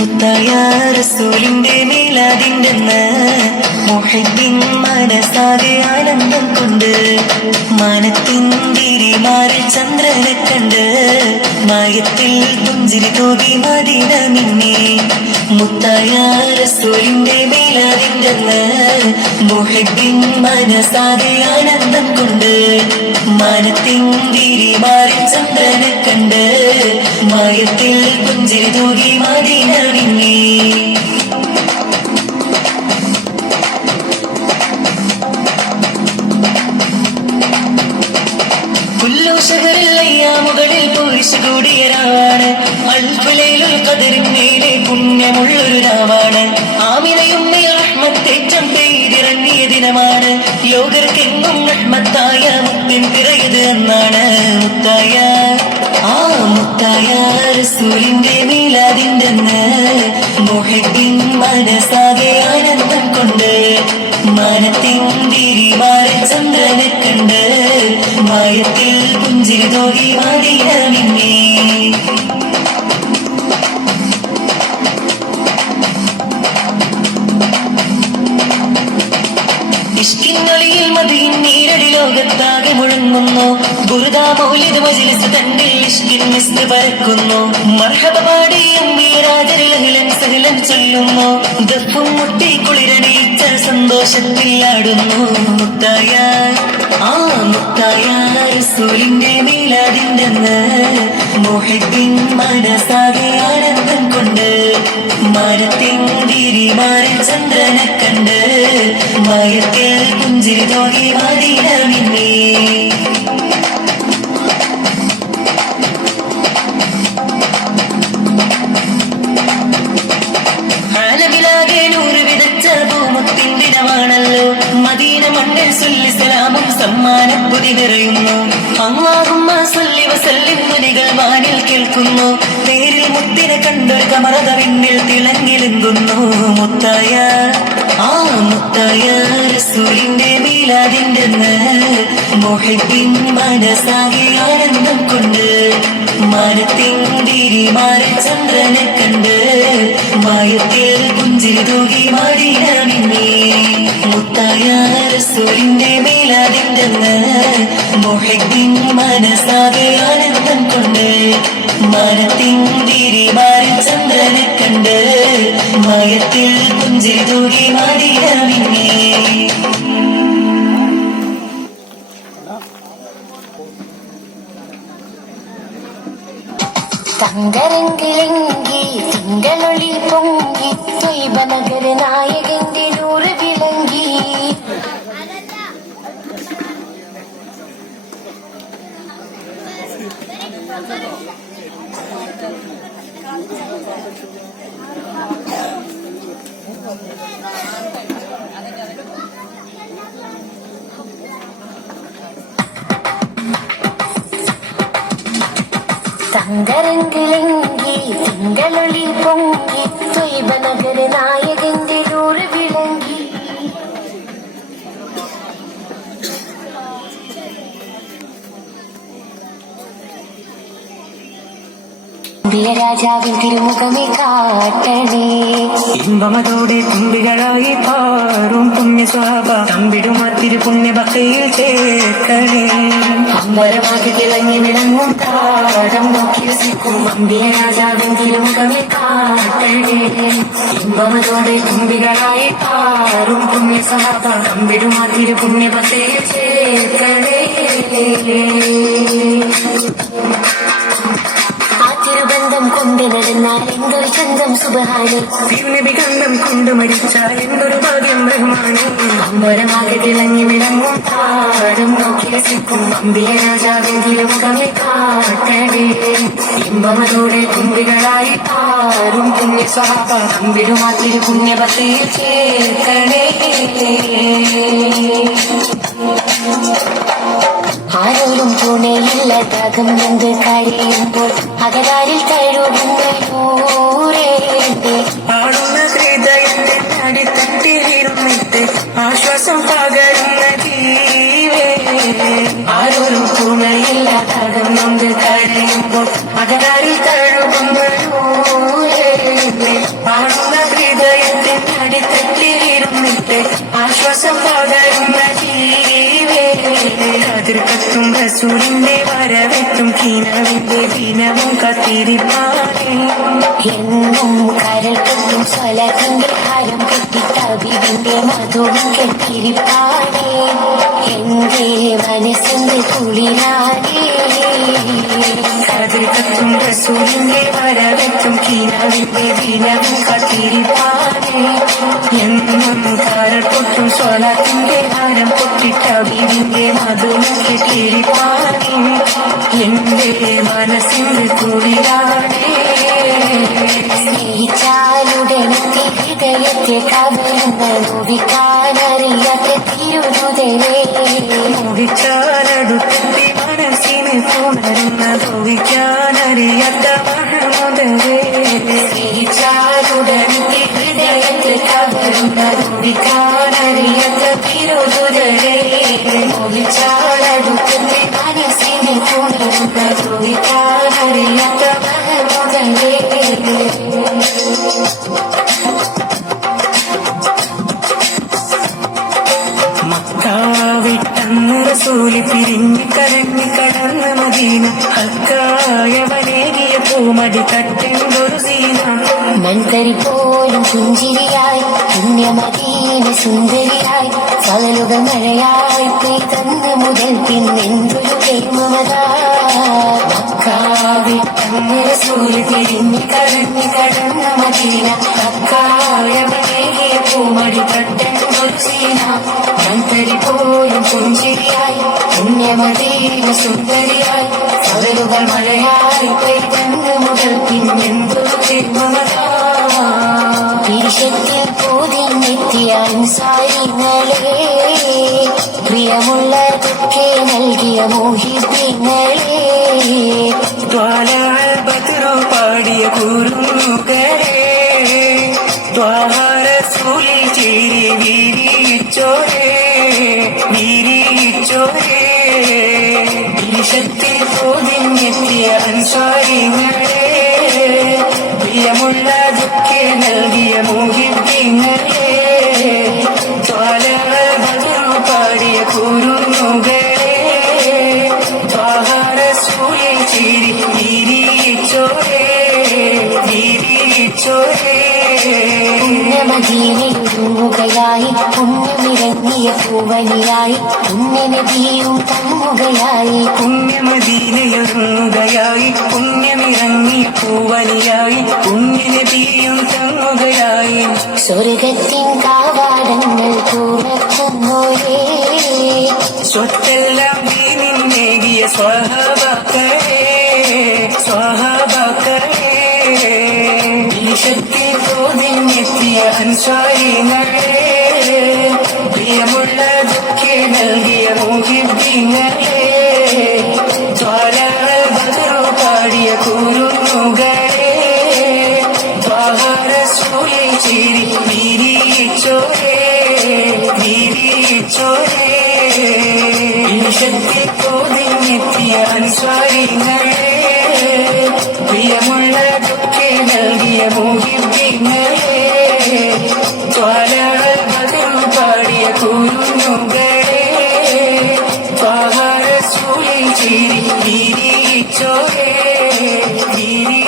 മുത്തായ റസൂലിന്റെ മീലാദിന്റെന്ന് മുഹബ്ബിൻ മനസാകെ ആനന്ദം കൊണ്ട് മാനത്തിൻ തിരിമാറിൽ ചന്ദ്രനെ കണ്ട് മായത്തിൽ പുഞ്ചിരി തൂകി മദീന മിന്നി. മുത്തായ റസൂലിന്റെ മീലാദിന്റെന്ന് മുഹബ്ബിൻ മനസാകെ ആനന്ദം കൊണ്ട് മാനത്തിൻ തിരിമാറിൽ ചന്ദ്രനെ കണ്ട് മായത്തിൽ പുഞ്ചിരി തൂകി മദീന മിന്നി. മുകളിൽ പൂരിശ് കൂടിയ രാവാണ്. അൽഫുലൈലുൽ ഖദറിൻ മേലെ പുണ്യമുള്ളൊരു രാവാണ്. ആമിനയും റഹ്മത്തേറ്റം പെയ്തിറങ്ങിയ ദിനമാണ്. യോഗർക്കെങ്ങും റഹ്മത്തായ മുത്തിൻ പിറയത് എന്നാണ്. മുത്തായ റസൂലിന്റെ മീലാദിന്റെന്ന് മുഹബ്ബിൻ മനസാകെ ആനന്ദം കൊണ്ട് മാനത്തിൻ തിരിമാറിൽ ചന്ദ്രനെ കണ്ട് മായത്തിൽ പുഞ്ചിരി തൂകി മദീന മിന്നി. ഇഷ്കിന്നൊളിയിൽ മദീൻ നീരടി ലോകത്താകെ മുഴങ്ങുന്നു. ബുർദ മൗലിദ് മജ്ലിസ് തന്റെ ഇഷ്കിൻ മിസ്ക് പരക്കുന്നു. മർഹബ പാടി അംബിരാജരിലഹിലൻ സഹലൻ ചൊല്ലുന്നു. ദഫും മുട്ടി കുളിരണിയിച്ച സന്തോഷത്തിൽ ആടുന്നു. മുത്തായ റസൂലിന്റെ മീലാദിന്റെന്ന് മുഹബ്ബിൻ മനസാകെ ആനന്ദം കൊണ്ട് മാനത്തിൻ തിരിമാറിൽ ചന്ദ്രനെ കണ്ട് മായത്തിൽ പുഞ്ചിരി തൂകി മദീന മിന്നി. ആലമിലാകെ നൂറ് വിതച്ച ഭൂമുത്തിൻ ദിനമാണല്ലോ. മദീന മണ്ണിൽ സുല്ലി സലാമും സമ്മാനപ്പുതി നിറയുന്നു. അല്ലാഹുമ്മ സല്ലി വസല്ലിം മുനികൾ വാനിൽ കേൾക്കുന്നു. നേരിൽ മുത്തിനെ കണ്ടൊരു കമറത വിണ്ണിൽ തിളങ്ങിലെങ്കുന്നു. മുത്തായ റസൂലിന്റെ മീലാദിന്റെന്ന് മുഹബ്ബിൻ മനസാകെ ആനന്ദം കൊണ്ട് മാനത്തിൻ തിരിമാറിൽ ചന്ദ്രനെ കണ്ട് മായത്തിൽ പുഞ്ചിരി തൂകി മദീന മിന്നി. മുത്തായ റസൂലിന്റെ മീലാദിന്റെന്ന് മുഹബ്ബിൻ മനസാകെ ആനന്ദം കൊണ്ട് മാനത്തിൻ തിരിമാറിൽ ചന്ദ്രനെ കണ്ട് മായത്തിൽ പുഞ്ചിരി തൂകി മദീന മിന്നി. തങ്കരങ്കിലെങ്കി തിങ്കളൊളി പൊങ്കി ത്വയ്ബ നഗര നായകന്റെ നൂറ് വിളങ്ങി. തങ്കരങ്കിലെങ്കി തിങ്കളൊളി പൊങ്കി ത്വയ്ബ നഗര നായകന്റെ നൂറ് വിളങ്ങി. രാജാവിൻ തിരുമുഖമേ കാട്ടണേ. ഇമ്പമതോടെ തുമ്പികളായി പാറും പുണ്യ സ്വഭാവ തമ്പിടുമാ തിരുപുണ്യ ഭക്തിയിൽ ചേർക്കണേ. അമ്പരമാകെ തിളങ്ങി വിളങ്ങും താരം നോക്കി രസിക്കും അമ്പിയ രാജാവിൻ തിരുമുഖമേ കാട്ടണേ. ഇമ്പമതോടെ തുമ്പികളായി പാറും പുണ്യ സ്വഭാവ തമ്പിടുമാ തിരുപുണ്യ ഭക്തിയിൽ ചേർക്കണേ. തിരുബന്ധം കൊണ്ട് നടന്നാൽ എന്തൊരു ചന്തം സുബഹാനി. ഗന്ധം കൊണ്ട് മരിച്ചാൽ എന്തൊരു ഭാഗ്യം റഹ്മാനി. അമ്പരമാകെ തിളങ്ങി വിളങ്ങും താരം നോക്കി രസിക്കും അമ്പിയ രാജാവിൻ തിരുമുഖമേ കാട്ടണേ. ഇമ്പമതോടെ തുമ്പികളായി പാറും പുണ്യ സ്വഭാവ തമ്പിടുമാ തിരുപുണ്യ ഭക്തിയിൽ ചേർക്കണേ. ആരോരും തുണയില്ലാതാകും എന്ത് കരയുമ്പോൾ അകതാരിൽ തഴുകുന്ന നൂറേ ആടുന്ന ഹൃദയത്തെ അടിത്തട്ടിലിരുന്നിട്ട് ആശ്വാസം പകരുന്ന ജീവേ ആരോരും തുണയില്ലാതാകും എന്ത് കരയുമ്പോൾ അകതാരിൽ തഴുകുന്ന നൂറേ ആടുന്ന ഹൃദയത്തെ അടിത്തട്ടിലിരുന്നിട്ട് ആശ്വാസം പകരുന്ന ജീവേ കതിർക്കത്തും റസൂലിന്റെ വരവെത്തും കിനവിന്റെ ദിനവും കത്തിരിപ്പാനേ എന്നും കരൾ കെട്ടും സ്വലത്തിന്റെ ഹരം കെട്ടി കവിവിന്റെ മധുവും കെട്ടിരിപ്പാനേ എന്റെ മനസ്സിന്റെ കുളിരാനേ കതിർക്കത്തും റസൂലിന്റെ വരവെത്തും കിനവിന്റെ ദിനവും കത്തിരിപ്പാനേ എന്നും കരൾ പൊട്ടും സ്വലത്തിന്റെ ഹരം പൊട്ടി കവിവിന്റെ മധുവും കെട്ടിരിപ്പാനേ എന്റെ മനസ്സിന്റെ കുളിരാനേ സ്നേഹിച്ചാലുടനെത്തി ഹൃദയത്തെ കവരുന്ന നോവിക്കാനറിയാത്ത തിരുതുതരേ മോഹിച്ചാലടുത്തെത്തി മനസ്സിനെ പുണരുന്ന തോവിക്കാനറിയാത്ത മഹമുദരേ സ്നേഹിച്ചാലുടനെത്തി ഹൃദയത്തെ കവരുന്ന നോവിക്കാനറിയാത്ത തിരുതുതരേ മോഹിച്ചാലടുത്തെത്തി മനസ്സിനെ പുണരുന്ന നോവിക്കാനറിയാത്ത മഹമുദരേ മക്കാവിട്ടന്ന് റസൂല് പിരിഞ്ഞു കരഞ്ഞു കടന്ന മദീന ഹക്കായവനേകിയ പൂമടി തട്ടെന്തൊരു സീന മൺകരി പോലും പുഞ്ചിരിയായി പുണ്യമദീന സുന്ദരിയായി പകലുകൾ മഴയായി പെയ്തന്ന് മുതൽ പിന്നെന്തൊരു പ്രേമമതാ മക്കാവിട്ടന്ന് റസൂല് പിരിഞ്ഞു കരഞ്ഞു കടന്ന മദീന ഹക്കായവനേകിയ പൂമടി തട്ടെന്തൊരു സീന മൺകരി പോലും പുഞ്ചിരിയായി പുണ്യമദീന സുന്ദരിയായി പകലുകൾ മഴയായി പെയ്തന്ന് മുതൽ പിന്നെന്തൊരു പ്രേമമതാ തിരിശത്തിൽ പോതിഞ്ഞെത്തിയ അൻസാരിങ്ങളെ പ്രിയമുള്ളതൊക്കെ നൽകിയ മോഹിപ്പിങ്ങളെ ത്വാലബദ്രു പാടിയ കുരുന്നുകരേ ത്വാരസൂലിൽ ചേരി വീരിച്ചോരേ വീരിച്ചോരേ ഈശത്തിൽ പോതിഞ്ഞെത്തിയ അൻസാരിങ്ങളെ പ്രിയമുള്ളതൊക്കെ നൽകിയ മോഹിപ്പിങ്ങളെ ത്വാലബദ്രു പാടിയ കുരുന്നുകരേ ത്വാരസൂലിൽ ചേരി വീരിച്ചോരേ വീരിച്ചോരേ പുണ്യമദീനയൊരുങ്ങുകയായി പുണ്യമിറങ്ങിയ പൂവനിയായി പുണ്യനബിയും തങ്ങുകയായി പുണ്യമദീനയൊരുങ്ങുകയായി പുണ്യമിറങ്ങിയ പൂവനിയായി പുണ്യനബിയും തങ്ങുകയായി സ്വർഗത്തിൻ കാവാടങ്ങൾ തുറക്കുന്നോരേ സ്വത്തെല്ലാം ദീനിന്നേകിയ സ്വഹാബാക്കളേ സ്വഹാബാക്കളേ ഈശത്തിൽ തോതിഞ്ഞെത്തിയ അൻസാരിങ്ങളെ പ്രിയമുള്ളതൊക്കെ നൽകിയ മോഹിപ്പിങ്ങളെ ത്വാലബദ്രു പാടിയ കുരുന്നുകളെ ത്വാരസൂലിൽ ചേരി വീരിച്ചോരേ വീരിച്ചോരേ ഈശത്തിൽ തോതിഞ്ഞെത്തിയ അൻസാരിങ്ങളെ പ്രിയമുള്ളതൊക്കെ നൽകിയ മോഹിപ്പിങ്ങളെ ത്വാലബദ്രു പാടിയ കുരുന്നുകളെ ത്വാരസൂലിൽ ചേരി വീരിച്ചോരേ വീരി